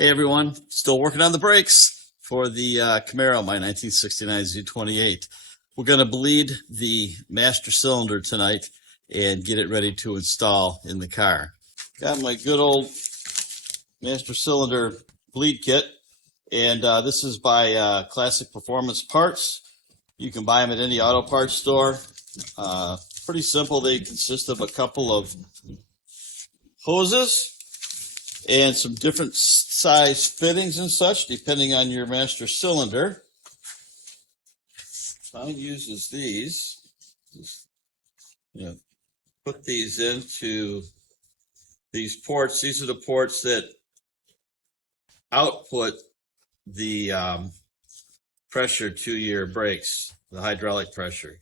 Hey everyone, still working on the brakes for the Camaro, my 1969 Z28. We're going to bleed the master cylinder tonight and get it ready to install in the car. Got my good old master cylinder bleed kit, and this is by Classic Performance Parts. You can buy them at any auto parts store. Pretty simple. They consist of a couple of hoses and some different size fittings and such, depending on your master cylinder. Mine uses these. Just, put these into these ports. These are the ports that output the pressure to your brakes, the hydraulic pressure.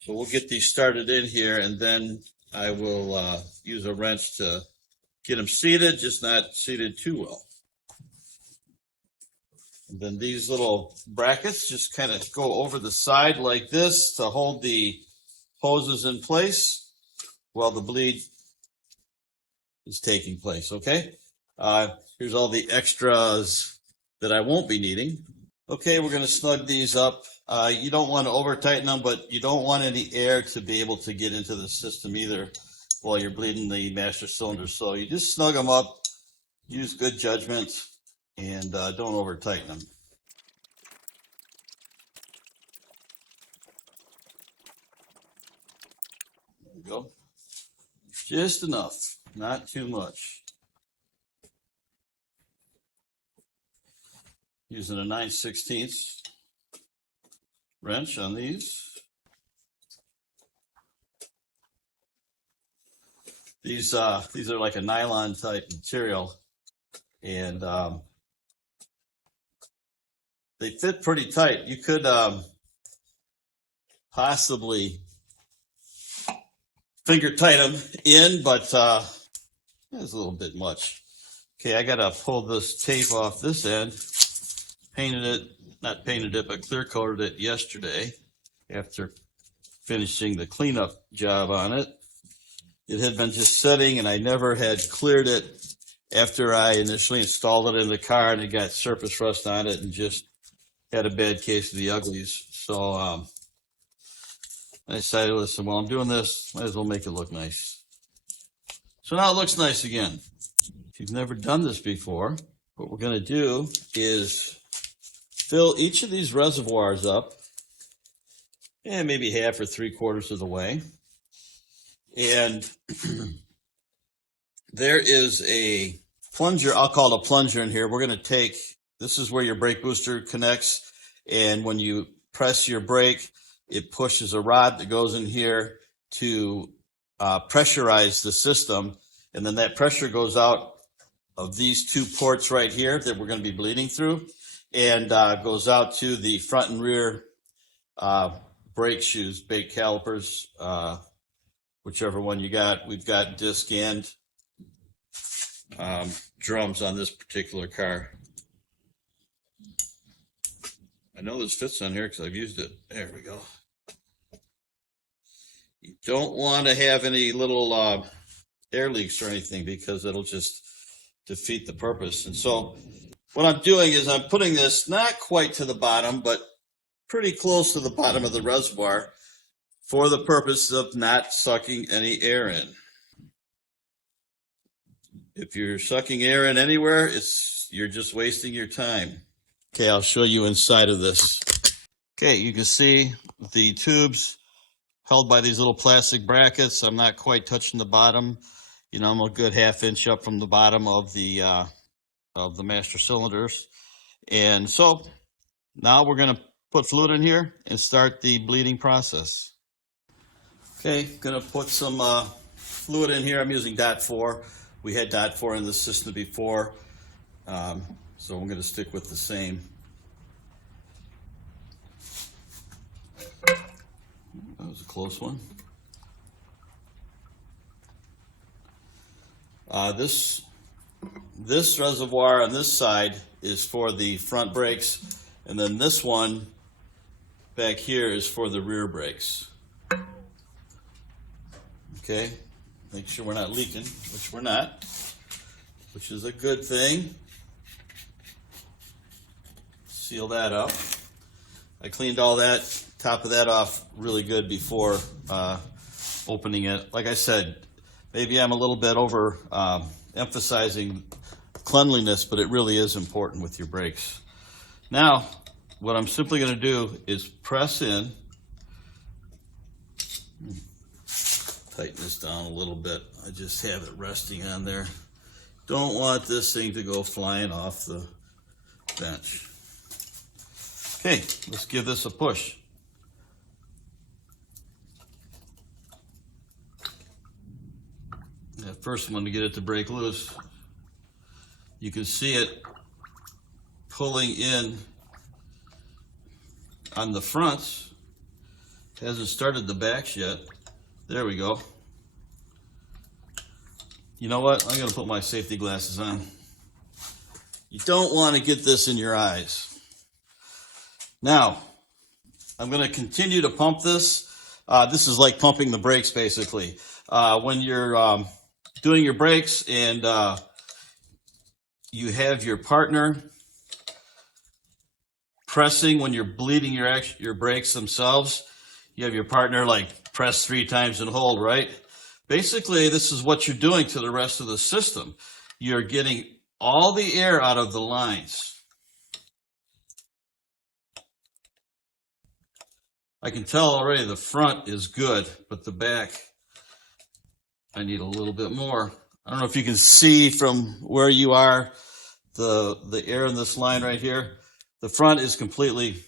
So we'll get these started in here, and then I will use a wrench to get them seated, just not seated too well. And then these little brackets just kind of go over the side like this to hold the hoses in place while the bleed is taking place, okay? Here's all the extras that I won't be needing. Okay, we're going to snug these up. You don't want to over tighten them, but you don't want any air to be able to get into the system either while you're bleeding the master cylinder. So you just snug them up, use good judgment, and don't over tighten them. There we go. Just enough, not too much. Using a 9/16 wrench on these. These are like a nylon type material, and they fit pretty tight. You could possibly finger tight them in, but it's a little bit much. Okay, I gotta pull this tape off this end. Not painted it, but clear coated it yesterday after finishing the cleanup job on it. It had been just sitting, and I never had cleared it after I initially installed it in the car, and it got surface rust on it and just had a bad case of the uglies. So I decided, listen, while I'm doing this, might as well make it look nice. So now it looks nice again. If you've never done this before, what we're going to do is fill each of these reservoirs up, and maybe half or 3/4 of the way. And there is a plunger, I'll call it a plunger in here. We're going to take, this is where your brake booster connects, and when you press your brake, it pushes a rod that goes in here to pressurize the system, and then that pressure goes out of these two ports right here that we're going to be bleeding through, and goes out to the front and rear brake shoes, brake calipers, whichever one you got. We've got disc and drums on this particular car. I know this fits on here because I've used it. There we go. You don't want to have any little air leaks or anything, because it'll just defeat the purpose. And so what I'm doing is I'm putting this not quite to the bottom, but pretty close to the bottom of the reservoir, for the purpose of not sucking any air in. If you're sucking air in anywhere, you're just wasting your time. Okay, I'll show you inside of this. Okay, you can see the tubes held by these little plastic brackets. I'm not quite touching the bottom. I'm a good 1/2 inch up from the bottom of the master cylinders. And so now we're going to put fluid in here and start the bleeding process. Okay, gonna put some fluid in here. I'm using .4. We had .4 in the system before, so I'm gonna stick with the same. That was a close one. This reservoir on this side is for the front brakes, and then this one back here is for the rear brakes. Okay, make sure we're not leaking, which we're not, which is a good thing. seal that up. I cleaned all that, top of that off really good before opening it. Like I said, maybe I'm a little bit over emphasizing cleanliness, but it really is important with your brakes. Now, what I'm simply going to do is press in. Tighten this down a little bit. I just have it resting on there. Don't want this thing to go flying off the bench. Okay, let's give this a push. That first one to get it to break loose. You can see it pulling in on the fronts. Hasn't started the backs yet. There we go. You know what? I'm going to put my safety glasses on. You don't want to get this in your eyes. Now, I'm going to continue to pump this. This is like pumping the brakes, basically. When you're doing your brakes and you have your partner pressing when you're bleeding your brakes themselves, you have your partner like press 3 times and hold, right? Basically, this is what you're doing to the rest of the system. You're getting all the air out of the lines. I can tell already the front is good, but the back, I need a little bit more. I don't know if you can see from where you are, the air in this line right here. The front is completely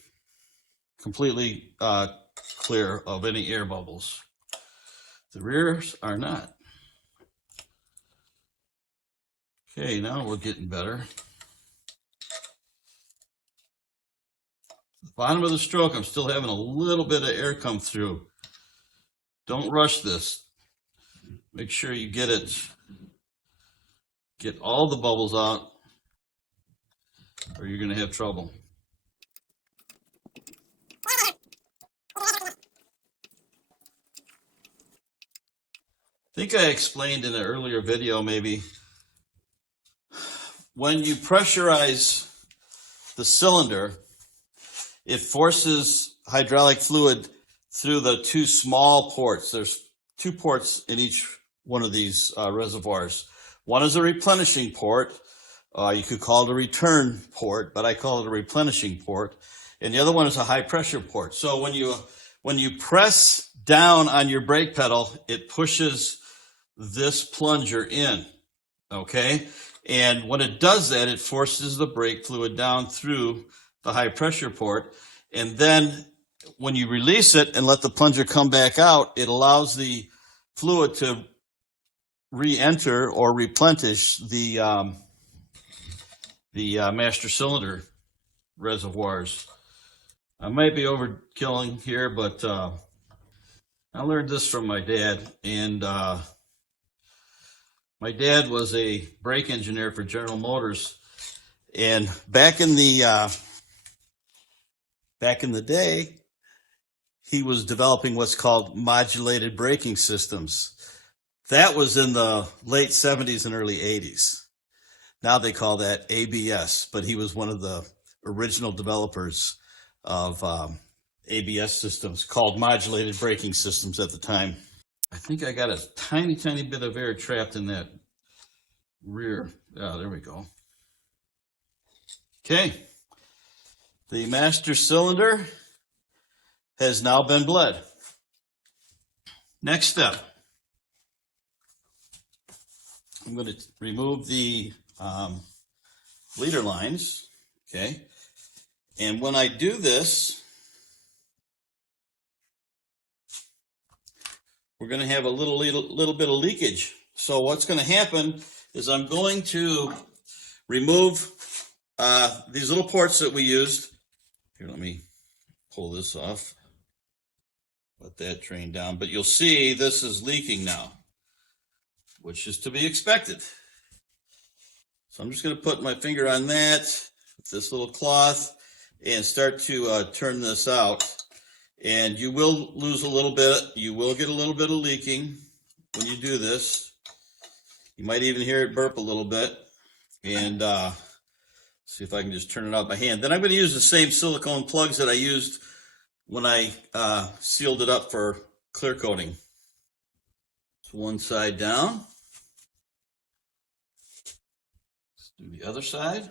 clear of any air bubbles. The rears are not. Okay, now we're getting better. The bottom of the stroke, I'm still having a little bit of air come through. Don't rush this. Make sure you get all the bubbles out, or you're going to have trouble. I think I explained in an earlier video maybe, when you pressurize the cylinder, it forces hydraulic fluid through the 2 small ports. There's 2 ports in each one of these reservoirs. One is a replenishing port. You could call it a return port, but I call it a replenishing port. And the other one is a high pressure port. So when you press down on your brake pedal, it pushes this plunger in, okay? And when it does that, it forces the brake fluid down through the high pressure port. And then when you release it and let the plunger come back out, it allows the fluid to re-enter or replenish the master cylinder reservoirs. I might be overkilling here, but I learned this from my dad, and my dad was a brake engineer for General Motors, and back in the day, he was developing what's called modulated braking systems. That was in the late 70s and early 80s. Now they call that ABS, but he was one of the original developers of ABS systems, called modulated braking systems at the time. I think I got a tiny bit of air trapped in that rear. Oh, there we go. Okay. The master cylinder has now been bled. Next step. I'm going to remove the bleeder lines, okay? And when I do this, we're going to have a little bit of leakage. So what's going to happen is I'm going to remove these little ports that we used. Here, let me pull this off. Let that drain down. But you'll see this is leaking now, which is to be expected. So I'm just going to put my finger on that with this little cloth and start to turn this out. And you will lose a little bit. You will get a little bit of leaking when you do this. You might even hear it burp a little bit. And See if I can just turn it out by hand. Then I'm going to use the same silicone plugs that I used when I sealed it up for clear coating. So one side down. Let's do the other side.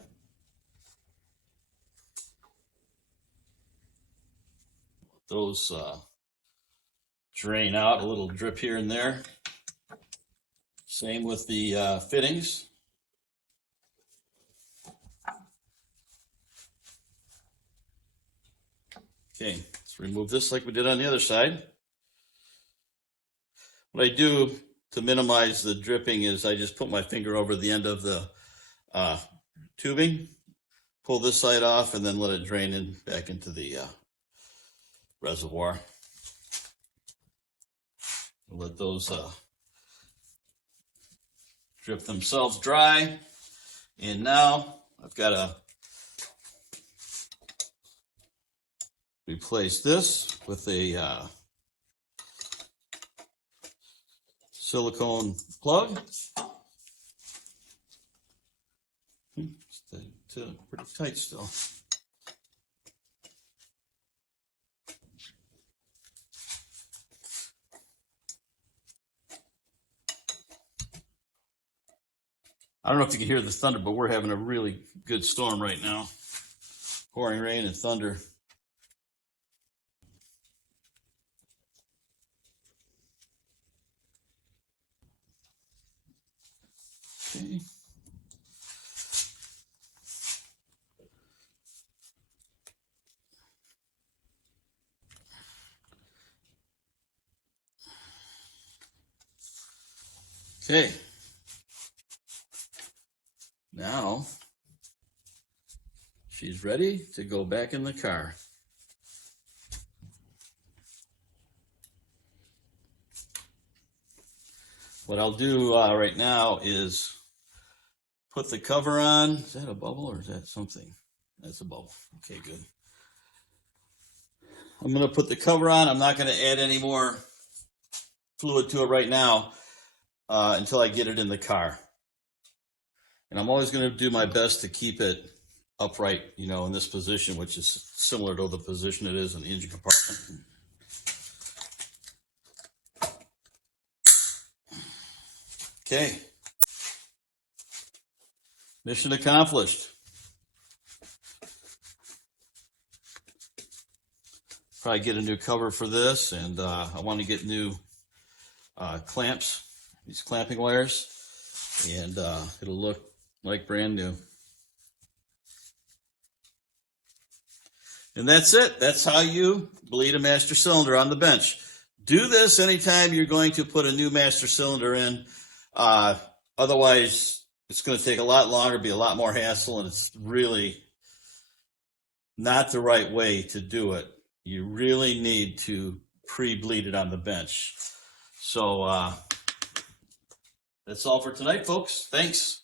Those drain out, a little drip here and there. Same with the fittings. Okay, let's remove this like we did on the other side. What I do to minimize the dripping is I just put my finger over the end of the tubing, pull this side off, and then let it drain in back into the reservoir. Let those drip themselves dry. And now I've got to replace this with a silicone plug. It's pretty tight still. I don't know if you can hear the thunder, but we're having a really good storm right now. Pouring rain and thunder. Okay. Okay. Now she's ready to go back in the car. What I'll do right now is put the cover on. Is that a bubble or is that something? That's a bubble. Okay, good. I'm going to put the cover on. I'm not going to add any more fluid to it right now until I get it in the car. And I'm always going to do my best to keep it upright, you know, in this position, which is similar to the position it is in the engine compartment. Okay. Mission accomplished. Probably get a new cover for this, and I want to get new clamps, these clamping wires, and it'll look like brand new. And that's it. That's how you bleed a master cylinder on the bench. Do this anytime you're going to put a new master cylinder in. Otherwise, it's going to take a lot longer, be a lot more hassle, and it's really not the right way to do it. You really need to pre-bleed it on the bench. So that's all for tonight, folks. Thanks.